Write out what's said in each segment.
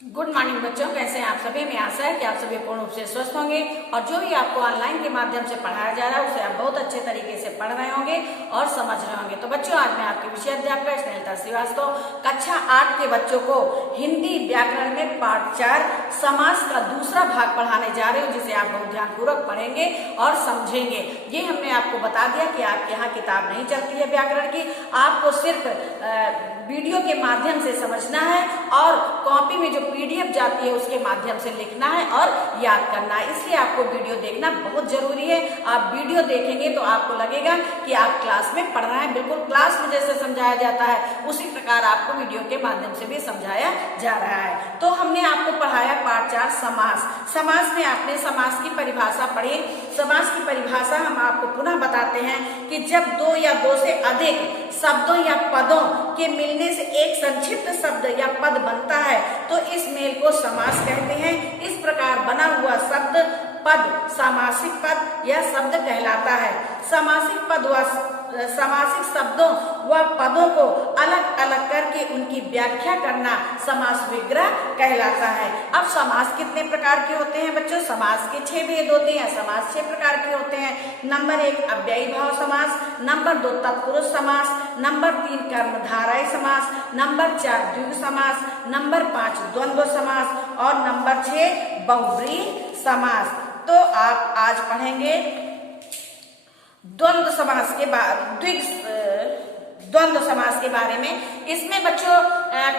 Good morning बच्चों, कैसे हैं आप सभी। मैं आशा है कि आप सभी पूर्ण रूप से स्वस्थ होंगे और जो भी आपको ऑनलाइन के माध्यम से पढ़ाया जा रहा है उसे आप बहुत अच्छे तरीके से पढ़ रहे होंगे और समझ रहे होंगे। तो बच्चों, आज मैं आपके विषय अध्यापक स्नेहलता श्रीवास्तव कक्षा 8 के बच्चों को हिंदी व्याकरण में पाठ 4 समास का दूसरा भाग पढ़ाने जा रही हूँ, जिसे आप बहुत ध्यानपूर्वक पढ़ेंगे और समझेंगे। ये हमने आपको बता दिया कि आपके यहाँ किताब नहीं चलती है व्याकरण की, आपको सिर्फ वीडियो के माध्यम से समझना है और कॉपी में जो पीडीएफ जाती है उसके माध्यम से लिखना है और याद करना है। इसलिए आपको वीडियो देखना बहुत जरूरी है। आप वीडियो देखेंगे तो आपको लगेगा कि आप क्लास में पढ़ रहे हैं। बिल्कुल क्लास में जैसे समझाया जाता है उसी प्रकार आपको वीडियो के माध्यम से भी समझाया जा रहा है। तो हमने आपको पढ़ाया पाठ 4 समास। समास में आपने समास की परिभाषा पढ़ी। समास की परिभाषा हम आपको पुनः बताते हैं कि जब दो या दो से अधिक शब्दों या पदों के मिलने से एक संक्षिप्त शब्द या पद बनता है तो इस मेल को समास कहते हैं। इस प्रकार बना हुआ शब्द पद सामासिक पद या शब्द कहलाता है। समासिक पद व समासिक शब्दों व पदों को अलग अलग करके उनकी व्याख्या करना समास विग्रह कहलाता है। अब समास कितने प्रकार के होते हैं बच्चों? समास के 6 भेद होते हैं। समास 6 प्रकार के होते हैं। नंबर 1 अव्ययी भाव समास, नंबर 2 तत्पुरुष समास, नंबर 3 कर्मधारय समास, नंबर 4 द्विगु समास, नंबर 5 द्वंद्व समास और नंबर 6 बहुब्रीहि समास। तो आप आज पढ़ेंगे द्वंद्व समास के द्वंद्व समास के बारे में। इसमें बच्चों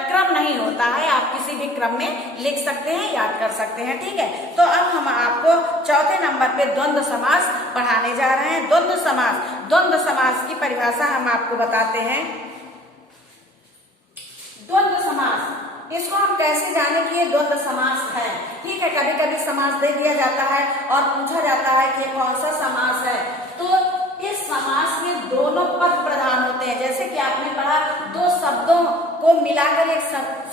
क्रम नहीं होता है, आप किसी भी क्रम में लिख सकते हैं, याद कर सकते हैं, ठीक है। तो अब हम आपको चौथे नंबर पे द्वंद्व समास पढ़ाने जा रहे हैं। द्वंद्व समास की परिभाषा हम आपको बताते हैं। द्वंद्व समास, इसको हम कैसे जाने कि ये द्वंद्व समास है, ठीक है। कभी कभी समास दे दिया जाता है और पूछा जाता है कि कौन सा समास है। तो इस समास में दोनों पद प्रधान होते हैं। जैसे कि आपने पढ़ा, दो शब्दों को मिलाकर एक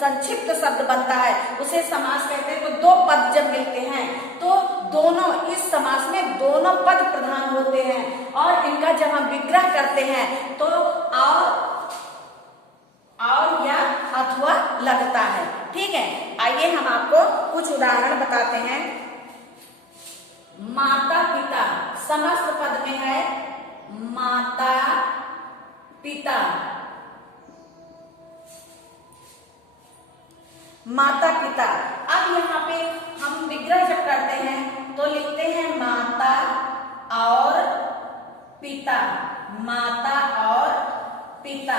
संक्षिप्त शब्द बनता है, उसे समास कहते हैं। तो दो पद जब मिलते हैं तो दोनों, इस समास में दोनों पद प्रधान होते हैं और इनका जब हम विग्रह करते हैं तो और या अथवा लगता है, ठीक है। आइए हम आपको कुछ उदाहरण बताते हैं। माता पिता समस्त पद में है माता पिता। माता पिता, अब यहाँ पे हम विग्रह जब करते हैं तो लिखते हैं माता और पिता, माता और पिता।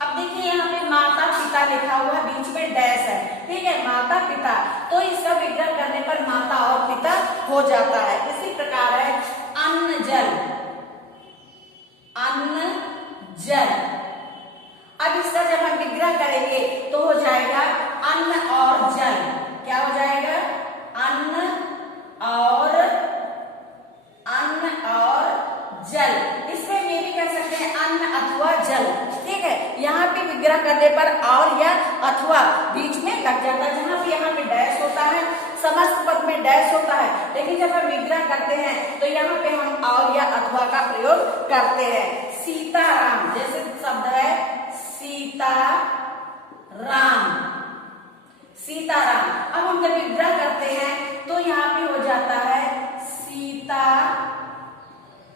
अब देखिए यहाँ पे माता पिता लिखा हुआ, बीच में डैश है, ठीक है, माता पिता। तो इसका विग्रह करने पर माता और पिता हो जाता है। इसी प्रकार है अन्न जल, अन्न जल। अब इसका जब हम विग्रह करेंगे तो हो जाएगा अन्न और जल। क्या हो जाएगा? अन्न और जल। इसमें ये भी कह सकते हैं अन्न अथवा जल, ठीक है। यहाँ पे विग्रह करने पर और या अथवा बीच में लग जाता है। जहाँ पे यहाँ पे डैश होता है, समस्त पद में डैश होता है, लेकिन जब हम विग्रह करते हैं तो यहाँ पे हम और या अथवा का प्रयोग करते हैं। सीताराम, जैसे शब्द है सीता राम, सीताराम। अब हम जब विग्रह करते हैं तो यहाँ पे हो जाता है सीता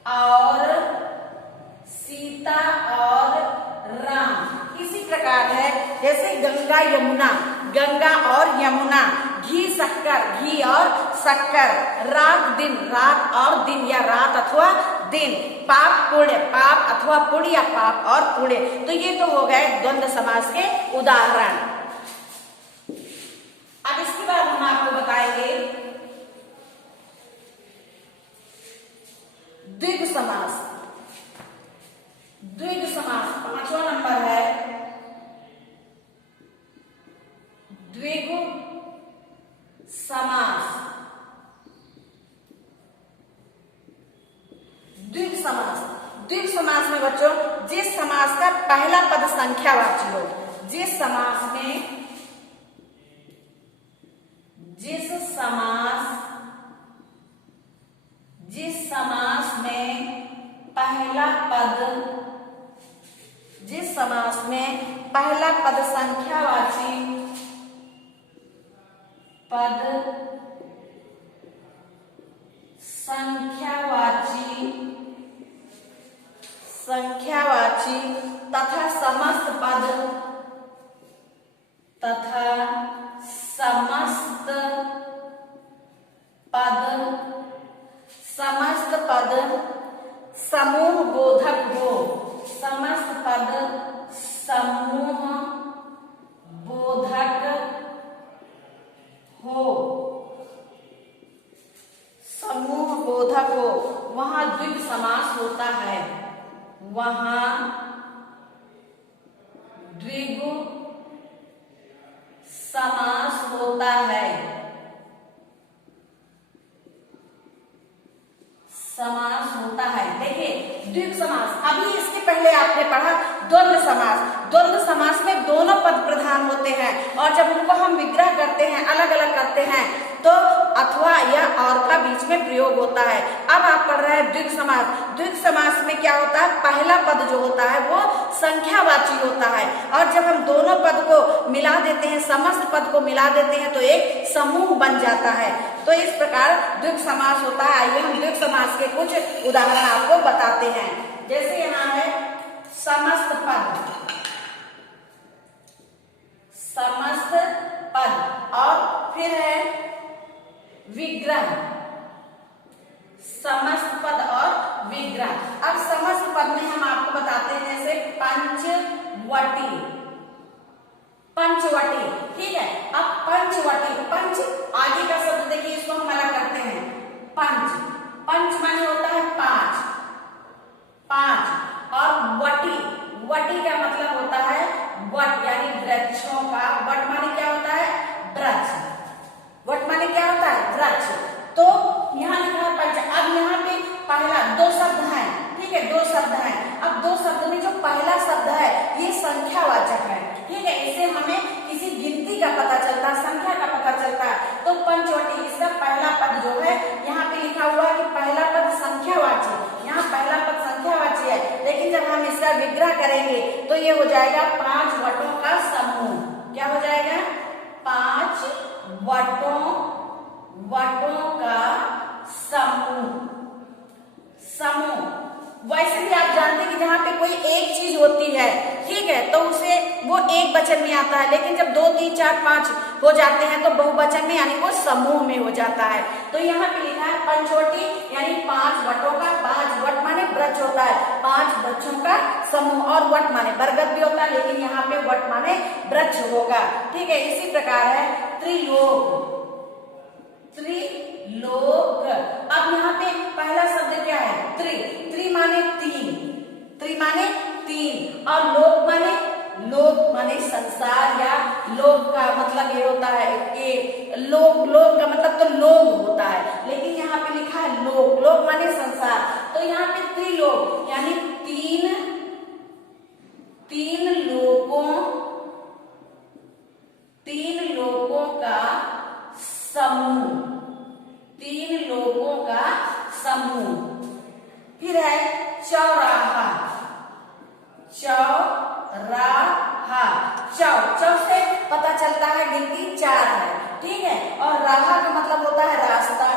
और राम। इसी प्रकार है जैसे गंगा यमुना, गंगा और यमुना। घी शक्कर, घी और शक्कर। रात दिन, रात और दिन या रात अथवा दिन। पाप पुण्य, पाप अथवा पुण्य या पाप और पुण्य। तो ये तो हो गए द्वंद्व समास के उदाहरण। अब इसके बाद हम आपको बताएंगे द्विगु समास। द्विगु समास 5वां नंबर है द्विगु समास। द्विगु समास, द्विगु समास में बच्चों जिस समास का पहला पद संख्यावाची हो, जिस समास में पहला पद संख्यावाची पद संख्यावाची तथा समस्त पद समूह बोधक हो। समस्त पद समूह बोधक हो। समूह बोधक हो। वहां द्विग समास होता है। वहां द्विग समास होता है। समास होता है। देखिए द्विग समास, अभी इसके पहले आपने पढ़ा द्वंद्व समास। द्वंद्व समास में दोनों पद प्रधान होते हैं और जब उनको हम विग्रह करते हैं, अलग अलग करते हैं, तो अथवा या और का बीच में प्रयोग होता है। अब आप पढ़ रहे हैं द्विग समास। द्विग समास में क्या होता है, पहला पद जो होता है वो संख्यावाची होता है और जब हम दोनों पद को मिला देते हैं, समस्त पद को मिला देते हैं तो एक समूह बन जाता है। तो इस प्रकार द्विग समास होता है। आइए हम द्विग समास के कुछ उदाहरण आपको बताते हैं। जैसे यहाँ है समस्त पद और फिर है विग्रह। समस्त पद और विग्रह। अब समस्त पद में हम आपको बताते हैं जैसे पंचवटी। ठीक है। अब पंचवटी, पंच आगे का शब्द देखिए, इसको हम अलग करते हैं। पंच माने होता है पांच और वटी का मतलब होता है वट, यानी वृक्षों का। वट माने क्या होता है, वृक्ष। वट माने क्या होता है, वृक्ष। तो यहाँ लिखा है पंच। अब यहाँ पे पहला दो शब्द है, ठीक है, दो शब्द है। अब दो शब्द में जो पहला शब्द है ये संख्यावाचक है, ठीक है। इससे हमें किसी गिनती का पता चलता है, संख्या का पता चलता है। तो पंचवटी, इसका पहला पद जो है यहाँ पे लिखा हुआ है कि पहला पद संख्यावाची। यहाँ पहला पद संख्यावाची है, लेकिन जब हम इसका विग्रह करेंगे तो ये हो जाएगा 5 वटों का समूह। क्या हो जाएगा, 5 वटों का समूह। वैसे भी आप जानते हैं कि जहाँ पे कोई एक चीज होती है, ठीक है, तो उसे वो एक वचन में आता है, लेकिन जब 2, 3, 4, 5 हो जाते हैं तो बहुवचन में, यानी वो समूह में हो जाता है। तो यहाँ पे लिखा है पंचवटी, यानी 5 वटों का। 5 वट माने वृक्ष होता है, 5 वृक्षों का समूह। और वट माने बरगद भी होता है, लेकिन यहाँ पे वट माने वृक्ष होगा, ठीक है। इसी प्रकार है त्रिलोक। अब यहाँ पे पहला शब्द क्या है, त्रि माने 3 और लोक माने संसार, या लोक का मतलब ये होता है कि लोक का मतलब तो लोग होता है, लेकिन यहाँ पे लिखा है लोक माने संसार। तो यहाँ पे त्रिलोक यानी तीन लोगों का समूह। 3 लोगों का समूह। फिर है चौराहा। चौ से पता चलता है गिनती 4 है, ठीक है। और राहा का मतलब होता है रास्ता।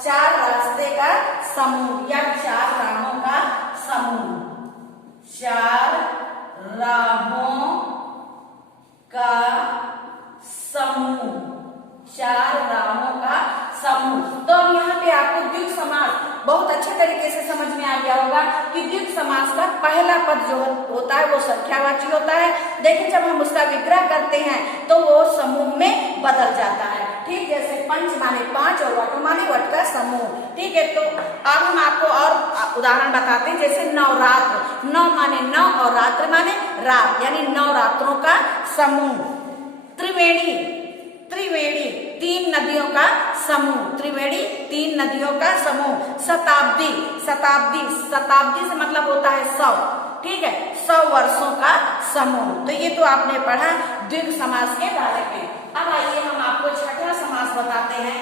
4 रास्ते का समूह या 4 राहों का समूह। 4 राहों का समूह। 4 राहों का समूह। तो अब यहाँ पे आपको द्विग समास बहुत अच्छे तरीके से समझ में आ गया होगा कि द्विग समास का पहला पद जो होता है वो संख्यावाची होता है, लेकिन जब हम उसका विग्रह करते हैं तो वो समूह में बदल जाता है, ठीक। जैसे पंच माने 5 और वट माने वट का समूह, ठीक है। तो अब हम आपको और उदाहरण बताते हैं। जैसे नवरात्र। नव माने 9 और रात्र माने रात, यानी 9 रात्रों का समूह। त्रिवेणी 3 नदियों का समूह। 3 नदियों का समूह। शताब्दी से मतलब होता है 100, ठीक है, 100 वर्षों का समूह। तो ये तो आपने पढ़ा द्विग समास के बारे में। अब आइए हम आपको छठा समास बताते हैं।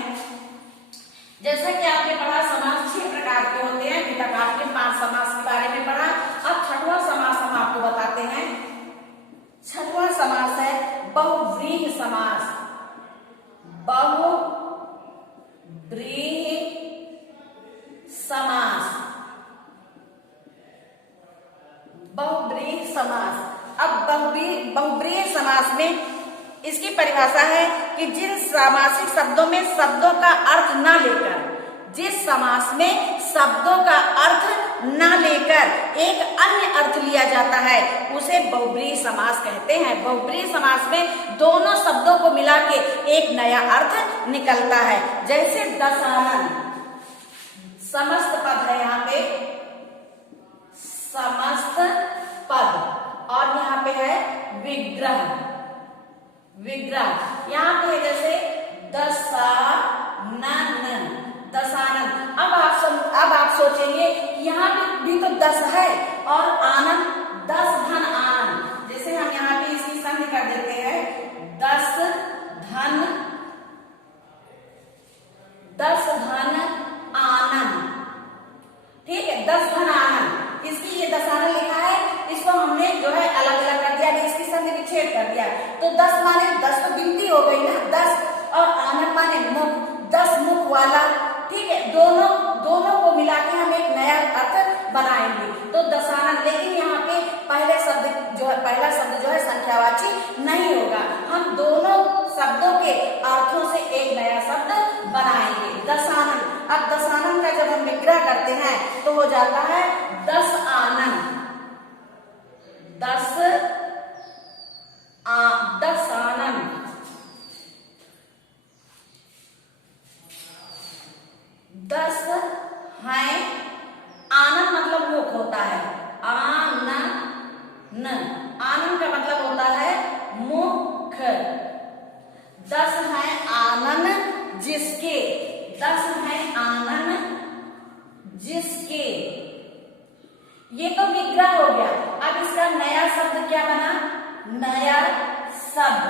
जैसा कि आपने पढ़ा समास 6 प्रकार के होते हैं, अभी तक आपने 5 समास के बारे में पढ़ा। अब छठवां समास हम आपको बताते हैं। छठवां समास है बहुव्रीहि समास। बहुव्रीहि है कि जिन समासिक शब्दों में शब्दों का अर्थ न लेकर, जिस समास में शब्दों का अर्थ न लेकर एक अन्य अर्थ लिया जाता है उसे बहुब्रीहि समास कहते हैं। बहुब्रीहि समास में दोनों शब्दों को मिला के एक नया अर्थ निकलता है। जैसे दशानन, समस्त पद है यहाँ पे, समस्त पद, और यहाँ पे है विग्रह, विग्रह। यहाँ पे जैसे दशानन, दशानन। अब आप सोचेंगे यहाँ भी तो 10 है और आनंद 10 धन आनंद, जैसे हम यहाँ पे इसकी संधि कर देते हैं 10 धन आनंद, ठीक है, 10 धन आनंद। इसकी ये दशानन लिखा है, इसको हमने जो है अलग अलग कर दिया, इसकी संधि विच्छेद कर दिया, तो 10 माने 10 तो गिनती हो गई ना 10, और आनंद माने मुख, 10 मुख वाला, ठीक है। दोनों को मिला के हम एक नया अर्थ बनाएंगे तो दशानन। लेकिन यहाँ पे पहला शब्द जो है संख्यावाची नहीं होगा, हम दोनों शब्दों के अर्थों से एक नया शब्द बनाएंगे, दशानन। अब दशानन का जब हम विग्रह करते हैं तो हो जाता है 10 आनंद, 10 आनंद, 10 है आनंद, मतलब मुख होता है, आनंद, आनंद का मतलब होता है मुख। 10 है आनंद जिसके, 10 है आनंद जिसके, ये तो विग्रह हो गया। अब इसका नया शब्द क्या बना, नया शब्द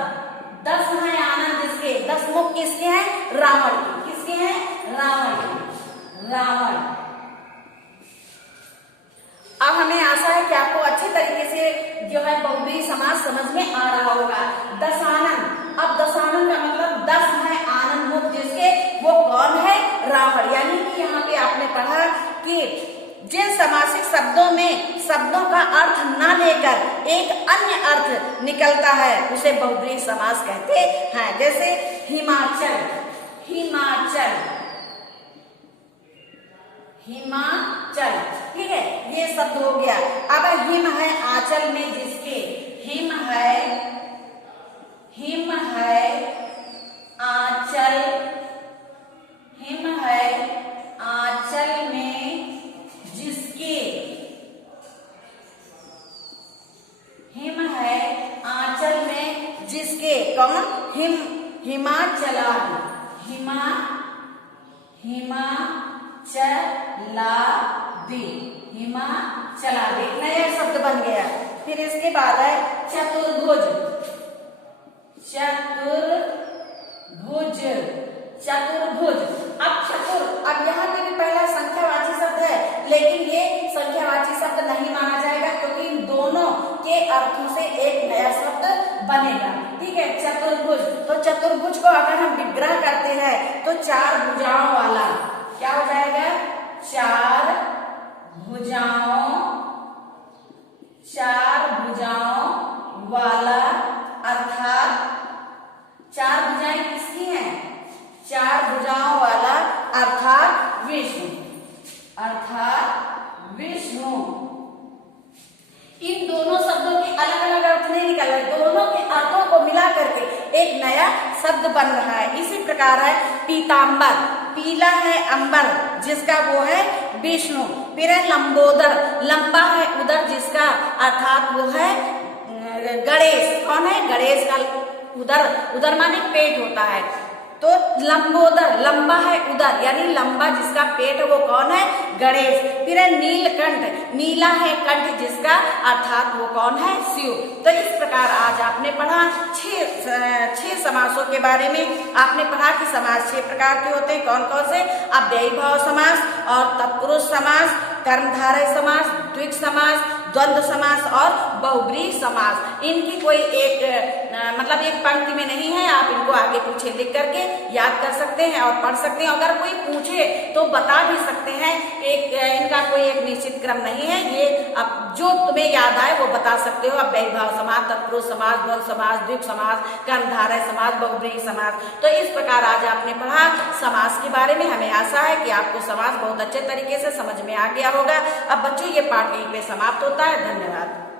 10 है आनंद जिसके, 10 मुख किसके हैं, रावण के, किसके हैं, रावण के, रावण। अब हमें आशा है कि आपको अच्छे तरीके से जो है बहुब्रीहि समास समझ में आ रहा होगा। दशानन, अब दशानन का मतलब 10 है आनंद मुख जिसके, वो कौन है, रावण। यानी कि यहाँ पे आपने पढ़ा कि जिन समासिक शब्दों में शब्दों का अर्थ न लेकर एक अन्य अर्थ निकलता है उसे बहुब्रीहि समास कहते हैं। जैसे हिमाचल, हिमाचल, हिमाचल, ठीक है, ये शब्द हो गया। अब हिम है आंचल में जिसके, हिम है आंचल, हिम है आंचल में जिसके, हिम है आंचल में जिसके, कौन, हिमाचला, हिमाचलादि, नया शब्द बन गया। फिर इसके बाद है चतुर्भुज, चतुर्भुज, चतुर्भुज। अब यहाँ पे भी पहला संख्यावाची शब्द है, लेकिन ये संख्यावाची शब्द नहीं माना जाएगा क्योंकि इन दोनों के अर्थों से एक नया शब्द बनेगा, ठीक है। चतुर्भुज, तो चतुर्भुज को अगर हम विग्रह करते हैं तो 4 भुजाओं वाला क्या हो जाएगा, 4 भुजाओं वाला, अर्थात 4 भुजाएं किसकी हैं, 4 भुजाओं वाला, अर्थात विष्णु, अर्थात विष्णु। इन दोनों शब्दों के अलग अलग अर्थ नहीं निकल रहे, दोनों के अर्थों को मिला करके एक नया शब्द बन रहा है। इसी प्रकार है पीतांबर, पीला है अंबर जिसका वो है विष्णु। फिर है लंबोदर, लंबा है उदर जिसका, अर्थात वो है गणेश। कौन है, गणेश का उदर, उदर माने पेट होता है, तो लंबोदर, लंबा है उदर यानी लंबा जिसका पेट है वो कौन है, गणेश। फिर है नीलकंठ, नीला है कंठ जिसका, अर्थात वो कौन है, शिव। तो इस प्रकार आज आपने पढ़ा 6 समासों के बारे में। आपने पढ़ा कि समास 6 प्रकार के होते हैं, कौन कौन से, अव्ययी भाव समास और तत्पुरुष समास, कर्मधारय समास, द्विग समास, द्वंद्व समास और बहुब्रीहि समास। इनकी कोई एक मतलब एक पंक्ति में नहीं है, आप इनको आगे पीछे लिख करके याद कर सकते हैं और पढ़ सकते हैं। अगर कोई पूछे तो बता भी सकते हैं, एक इनका कोई एक निश्चित क्रम नहीं है, ये अब जो तुम्हें याद आए वो बता सकते हो। अब व्ययभाव समास, तत्पुरुष समास, द्वंद्व समास, द्विगु समास, कर्मधारय समास, बहुब्रीहि समास। तो इस प्रकार आज आपने पढ़ा समास के बारे में। हमें आशा है कि आपको समास बहुत अच्छे तरीके से समझ में आ गया होगा। अब बच्चों ये पाठ यहीं पे समाप्त होता है। धन्यवाद।